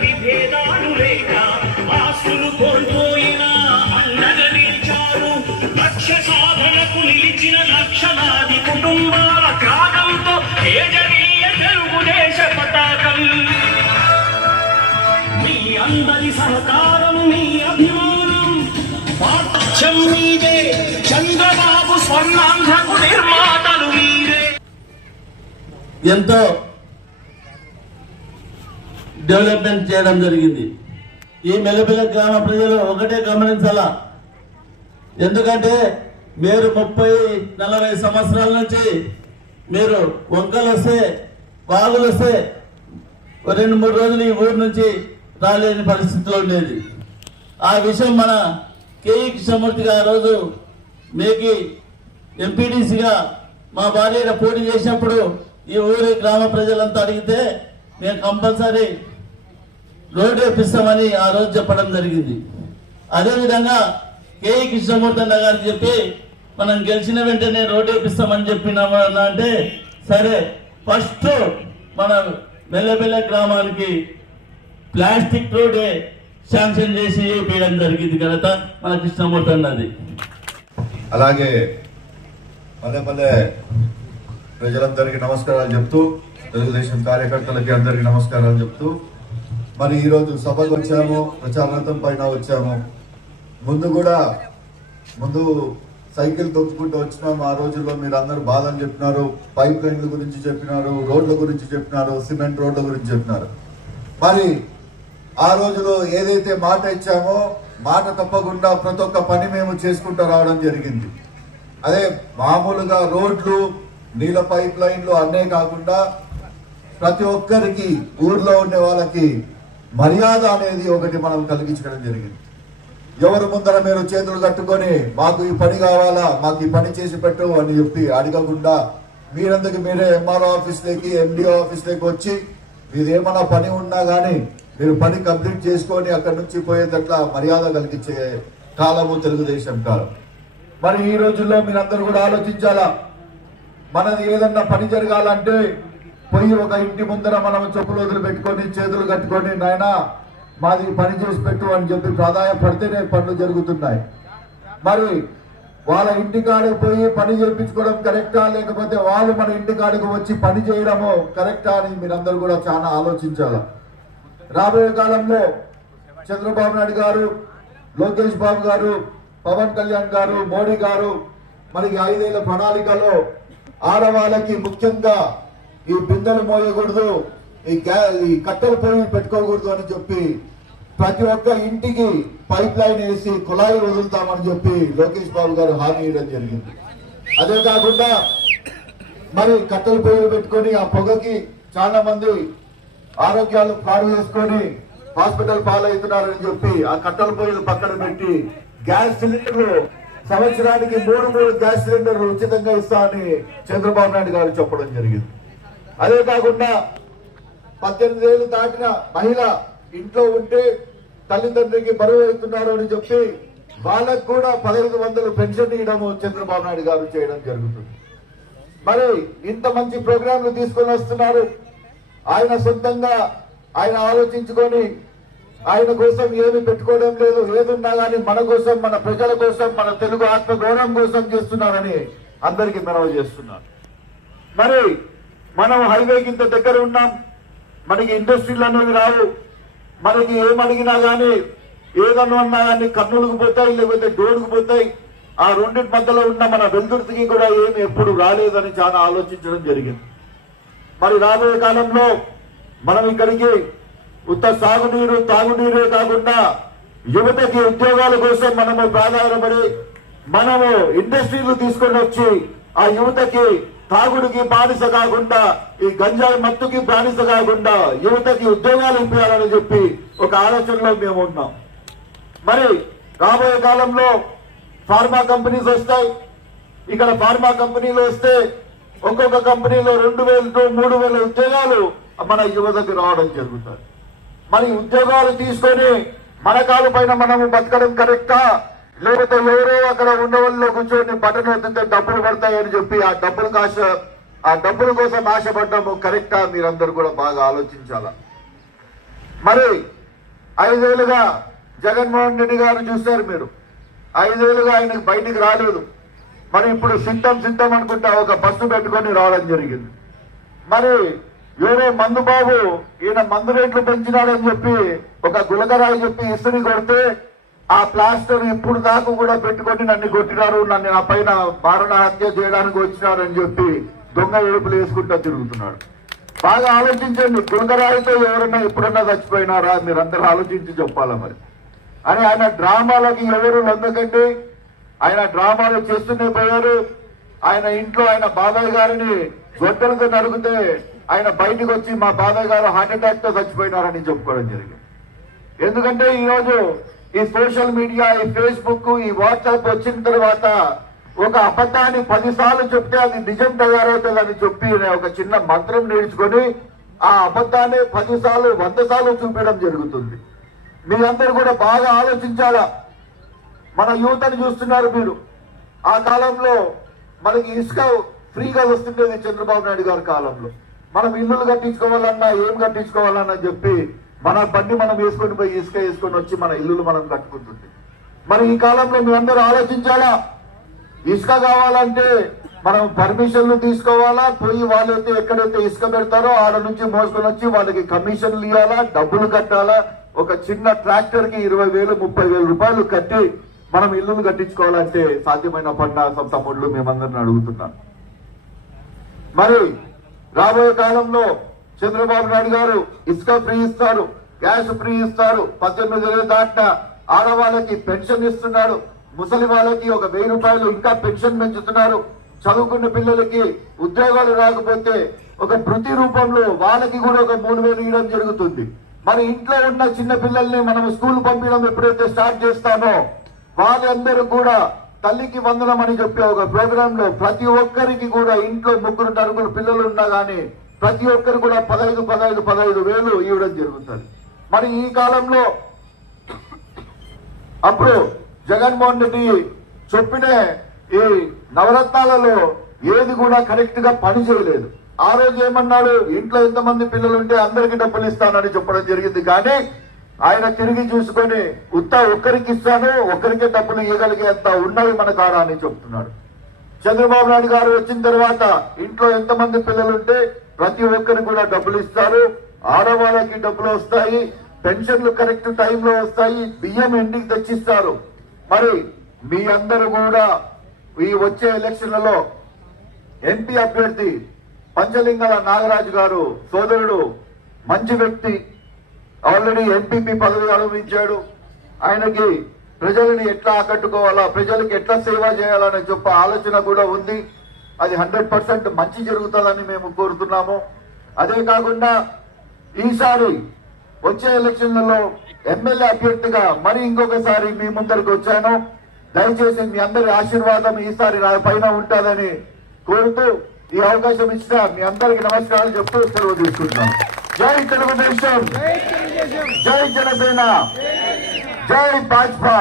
విభేదాలు లేక ఆస్తులు కోల్పోయిన అండగా లక్ష్య సాధనకు నిలిచిన లక్షలాది కుటుంబాల త్యాగంతో తేజనీయ తెలుగుదేశ పతాకం మీ అందరి సహకారం మీ అభిమానం పాఠ్యం మీదే చంద్రబాబు స్వర్ణాంధ్ర ఎంతో డెవలప్మెంట్ చేయడం జరిగింది. ఈ మెల్లపిల్ల గ్రామ ప్రజలు ఒకటే గమనించాలా? ఎందుకంటే మీరు ముప్పై నలభై సంవత్సరాల నుంచి మీరు వంకలు వస్తే బాగులు వస్తే రెండు మూడు రోజులు ఈ ఊరు నుంచి రాలేని పరిస్థితిలో ఉండేది. ఆ విషయం మన కేఈ కృష్ణమూర్తిగా ఆ రోజు మీకు ఎంపీటీసీగా మా భార్య పోటీ చేసినప్పుడు ఈ ఊరి గ్రామ ప్రజలంతా అడిగితే మేము కంపల్సరీ రోడ్డు వేపిస్తామని ఆ రోజు చెప్పడం జరిగింది. అదేవిధంగా కేఈ కృష్ణమూర్తి అన్న గారు చెప్పి మనం గెలిచిన వెంటనే రోడ్డు వేపిస్తామని చెప్పినాము అన్న అంటే సరే ఫస్ట్ మన మెల్లబెల్ల గ్రామానికి ప్లాస్టిక్ రోడ్డే శాంక్షన్ చేసి వేయడం జరిగింది కనుక మన కృష్ణమూర్తి అన్నది. అలాగే పదే పదే ప్రజలందరికీ నమస్కారాలు చెప్తూ తెలుగుదేశం కార్యకర్తలకి అందరికీ నమస్కారాలు చెప్తూ మరి ఈరోజు సభకు వచ్చాము ప్రచారార్థం పైన వచ్చాము. ముందు కూడా ముందు సైకిల్ తొక్కుకుంటూ వచ్చినాము. ఆ రోజుల్లో మీరు అందరూ బాధలు చెప్పినారు పైప్ లైన్ల గురించి చెప్పినారు రోడ్ల గురించి చెప్పినారు సిమెంట్ రోడ్ల గురించి చెప్పినారు. మరి ఆ రోజులో ఏదైతే మాట ఇచ్చామో మాట తప్పకుండా ప్రతి ఒక్క పని మేము చేసుకుంటూ రావడం జరిగింది. అదే మామూలుగా రోడ్లు నీళ్ళ పైప్ లైన్లు అన్నే కాకుండా ప్రతి ఒక్కరికి ఊర్లో ఉండే వాళ్ళకి మర్యాద అనేది ఒకటి మనం కలిగించడం జరిగింది. ఎవరు ముందర మీరు చేతులు కట్టుకొని మాకు ఈ పని కావాలా మాకు ఈ పని చేసి పెట్టు అని చెప్పి అడగకుండా మీరందుకు మీరే ఎంఆర్ఓ ఆఫీస్లోకి ఎండిఓ ఆఫీస్లోకి వచ్చి మీరు ఏమైనా పని ఉన్నా కానీ మీరు పని కంప్లీట్ చేసుకొని అక్కడి నుంచి పోయేటట్ల మర్యాద కలిగించే కాలము తెలుగుదేశం కాలం. మరి ఈ రోజుల్లో మీరందరూ కూడా ఆలోచించాలా? మనది ఏదన్నా పని జరగాలంటే పోయి ఒక ఇంటి ముందర మనం చెప్పులు వదిలి పెట్టుకొని చేతులు కట్టుకొని నాయన మాది పని చేసి పెట్టు అని చెప్పి ప్రాధాన్యపడితేనే పనులు జరుగుతున్నాయి. మరి వాళ్ళ ఇంటి కాడికి పోయి పని చేయించుకోవడం కరెక్టా? లేకపోతే వాళ్ళు మన ఇంటి కాడికి వచ్చి పని చేయడము కరెక్టా అని మీరందరూ కూడా చాలా ఆలోచించాలి? రాబోయే కాలంలో చంద్రబాబు నాయుడు గారు లోకేష్ బాబు గారు పవన్ కళ్యాణ్ గారు మోడీ గారు మనకి ఐదేళ్ళ ప్రణాళికలో ఆడవాళ్ళకి ముఖ్యంగా ఈ బిందెలు మోయకూడదు ఈ గ్యా ఈ కట్టెలు పొయ్యి పెట్టుకోకూడదు అని చెప్పి ప్రతి ఒక్క ఇంటికి పైప్ లైన్ వేసి కుళాయి వదులుతామని చెప్పి లోకేష్ బాబు గారు హామీ ఇవ్వడం జరిగింది. అదే కాకుండా మరి కట్టెల పొయ్యిలు పెట్టుకొని ఆ పొగకి చాలా మంది ఆరోగ్యాలు పాడు చేసుకొని హాస్పిటల్ పాలవుతున్నారని చెప్పి ఆ కట్టెల పొయ్యిలు పక్కన పెట్టి గ్యాస్ సిలిండర్లు సంవత్సరానికి మూడు మూడు గ్యాస్ సిలిండర్లు ఉచితంగా ఇస్తామని చంద్రబాబు నాయుడు గారు చెప్పడం జరిగింది. అదే కాకుండా పద్దెనిమిది ఏళ్ళు దాటిన మహిళ ఇంట్లో ఉంటే తల్లిదండ్రికి బరువు అవుతున్నారు అని చెప్పి వాళ్ళకు కూడా పదహైదు వందలు పెన్షన్ ఇవ్వడము చంద్రబాబు నాయుడు గారు చేయడం జరుగుతుంది. మరి ఇంత మంచి ప్రోగ్రాంలు తీసుకొని వస్తున్నారు. ఆయన సొంతంగా ఆయన ఆలోచించుకొని ఆయన కోసం ఏమి పెట్టుకోవడం లేదు. ఏదున్నా కానీ మన కోసం మన ప్రజల కోసం మన తెలుగు ఆత్మ గౌరవం కోసం చేస్తున్నారని అందరికీ మనవి చేస్తున్నారు మరి మనం హైవేకి ఇంత దగ్గర ఉన్నాం. మనకి ఇండస్ట్రీలు అనేవి రావు. మనకి ఏమడిగినా కానీ ఏదన్నా అన్నా కానీ కన్నులకు పోతాయి లేకపోతే డోరుకు పోతాయి. ఆ రెండింటి మధ్యలో ఉన్న మన వెలుతురికి కూడా ఏమి ఎప్పుడు రాలేదని చాలా ఆలోచించడం జరిగింది. మరి రాబోయే కాలంలో మనం ఇక్కడికి ఉత్త సాగునీరు తాగునీరే కాకుండా యువతకి ఉద్యోగాల కోసం మనము ప్రాధాన్యపడి మనము ఇండస్ట్రీలు తీసుకొని వచ్చి ఆ యువతకి తాగుడికి బానిస కాకుండా ఈ గంజాయి మత్తుకి బానిస కాకుండా యువతకి ఉద్యోగాలు ఇప్పించాలని చెప్పి ఒక ఆలోచనలో మేము ఉన్నాం. మరి రాబోయే కాలంలో ఫార్మా కంపెనీస్ వస్తాయి. ఇక్కడ ఫార్మా కంపెనీలు వస్తే ఒక్కొక్క కంపెనీలో రెండు వేలు మూడు వేల ఉద్యోగాలు మన యువతకు రావడం జరుగుతుంది. మరి ఉద్యోగాలు తీసుకొని మన కాలు పైన మనము బతకడం కరెక్టా లేకపోతే ఎవరో అక్కడ ఉండవల్లో వాళ్ళు కూర్చొని బటన్ వస్తుంటే డబ్బులు పడతాయని చెప్పి ఆ డబ్బులు కాశ ఆ డబ్బుల కోసం ఆశపడ్డాము కరెక్టా మీరందరూ కూడా బాగా ఆలోచించాలా? మరి ఐదేళ్ళుగా జగన్మోహన్ రెడ్డి గారు చూశారు మీరు. ఐదేళ్ళుగా ఆయనకు బయటికి రాలేదు. మరి ఇప్పుడు సిద్ధం సిద్ధం అనుకుంటా ఒక బస్సు పెట్టుకొని రావడం జరిగింది. మరి ఎవరో మందు బాబు ఈయన మందు రేట్లు పెంచినాడని చెప్పి ఒక గులకరాయి చెప్పి ఇసుని కొడితే ఆ ప్లాస్టర్ ఇప్పుడు దాకా కూడా పెట్టుకొని నన్ను కొట్టినారు నన్ను నా పైన మారణ హత్య చేయడానికి వచ్చినారని చెప్పి దొంగ ఏడుపులు వేసుకుంటా తిరుగుతున్నాడు. బాగా ఆలోచించండి గులకరాయితో ఎవరన్నా ఎప్పుడన్నా చచ్చిపోయినారా? మీరందరూ ఆలోచించి చెప్పాలా మరి? అని ఆయన డ్రామాలకి ఎవరు లొందకండి ఆయన డ్రామాలు చేస్తూనే పోయారు. ఆయన ఇంట్లో ఆయన బాబాయ్ గారిని గొడ్డలతో నడిగితే ఆయన బయటకు వచ్చి మా బాబాయ్ గారు హార్ట్ అటాక్తో చచ్చిపోయినారని చెప్పుకోవడం జరిగింది. ఎందుకంటే ఈ రోజు ఈ సోషల్ మీడియా ఈ ఫేస్బుక్ ఈ వాట్సాప్ వచ్చిన తర్వాత ఒక అబద్ధాన్ని పదిసార్లు చెప్తే అది నిజం తయారవుతుందని చెప్పి ఒక చిన్న మంత్రం నేర్చుకొని ఆ అబద్ధాన్ని పదిసార్లు వంద సార్లు చూపించడం జరుగుతుంది. మీరందరూ కూడా బాగా ఆలోచించాలా? మన యువతని చూస్తున్నారు మీరు. ఆ కాలంలో మనకి ఇసుక ఫ్రీగా వస్తుండేది చంద్రబాబు నాయుడు గారి కాలంలో. మనం ఇల్లులు కట్టించుకోవాలన్నా ఏం కట్టించుకోవాలన్నా చెప్పి మన బండి మనం వేసుకొని పోయి ఇసుక వేసుకొని వచ్చి మన ఇల్లులు మనం కట్టుకుంటుంది. మరి ఈ కాలంలో మీరందరూ ఆలోచించాలా? ఇసుక కావాలంటే మనం పర్మిషన్లు తీసుకోవాలా? పోయి వాళ్ళైతే ఎక్కడైతే ఇసుక పెడతారో ఆడ నుంచి మోసుకొని వచ్చి వాళ్ళకి కమిషన్లు ఇవ్వాలా? డబ్బులు కట్టాలా? ఒక చిన్న ట్రాక్టర్కి ఇరవై వేలు ముప్పై వేల రూపాయలు కట్టి మనం ఇల్లులు కట్టించుకోవాలంటే సాధ్యమైన పడిన తమ్ముళ్ళు మేమందరిని అడుగుతున్నాం. మరి రాబోయే కాలంలో చంద్రబాబు నాయుడు గారు ఇసుక ఫ్రీ ఇస్తారు గ్యాస్ ఫ్రీ ఇస్తారు. పద్దెనిమిది వేలు దాటిన ఆడవాళ్ళకి పెన్షన్ ఇస్తున్నాడు. ముసలి వాళ్ళకి ఒక వెయ్యి రూపాయలు ఇంకా పెన్షన్ పెంచుతున్నారు. చదువుకున్న పిల్లలకి ఉద్యోగాలు రాకపోతే ఒక వృత్తి రూపంలో వాళ్ళకి కూడా ఒక మూడు వేలు ఇవ్వడం జరుగుతుంది. మరి ఇంట్లో ఉన్న చిన్న పిల్లల్ని మనం స్కూల్ పంపించడం ఎప్పుడైతే స్టార్ట్ చేస్తామో వాళ్ళందరూ కూడా తల్లికి వందనం అని చెప్పే ఒక ప్రోగ్రామ్లో ప్రతి ఒక్కరికి కూడా ఇంట్లో ముగ్గురు నలుగురు పిల్లలు ఉన్నా గానీ ప్రతి ఒక్కరు కూడా పదహైదు పదహైదు పదహైదు వేలు ఇవ్వడం జరుగుతుంది. మరి ఈ కాలంలో అప్పుడు జగన్మోహన్ రెడ్డి చెప్పిన ఈ నవరత్నాలలో ఏది కూడా కరెక్ట్గా పని చేయలేదు. ఆ రోజు ఏమన్నాడు? ఇంట్లో ఎంతమంది పిల్లలు ఉంటే అందరికి డబ్బులు ఇస్తానని చెప్పడం జరిగింది. కానీ ఆయన తిరిగి చూసుకొని ఉత్త ఒక్కరికి ఇస్తాను ఒక్కరికే డబ్బులు ఇవ్వగలిగేంత ఉన్నవి మన కాడా అని చెప్తున్నాడు. చంద్రబాబు నాయుడు గారు వచ్చిన తర్వాత ఇంట్లో ఎంతమంది పిల్లలుంటే ప్రతి ఒక్కరికి కూడా డబ్బులు ఇస్తారు. ఆడవాళ్ళకి డబ్బులు వస్తాయి పెన్షన్లు కరెక్ట్ టైంలో వస్తాయి బియ్యం ఇంటికి తెచ్చిస్తారు. మరి మీ అందరూ కూడా ఈ వచ్చే ఎలక్షన్లలో ఎంపీ అభ్యర్థి పంచలింగల నాగరాజు గారు సోదరుడు మంచి వ్యక్తి. ఆల్రెడీ ఎంపీపీ పదవి అనుభవించాడు. ఆయనకి ప్రజలని ఎట్లా ఆకట్టుకోవాలా ప్రజలకి ఎట్లా సేవ చేయాలనే చెప్ప ఆలోచన కూడా ఉంది. అది హండ్రెడ్ పర్సెంట్ మంచి జరుగుతుందని మేము కోరుతున్నాము. అదే కాకుండా ఈసారి వచ్చే ఎలక్షన్లలో ఎమ్మెల్యే అభ్యర్థిగా మరి ఇంకొకసారి మీ ముందరికి వచ్చాను. దయచేసి మీ అందరి ఆశీర్వాదం ఈసారి నా పైన ఉంటుందని కోరుతూ ఈ అవకాశం ఇచ్చిన మీ అందరికి నమస్కారాలు చెప్తూ సెలవు తీసుకుంటున్నాను జై తెలుగుదేశం. జై జనసేన. జై భాజపా.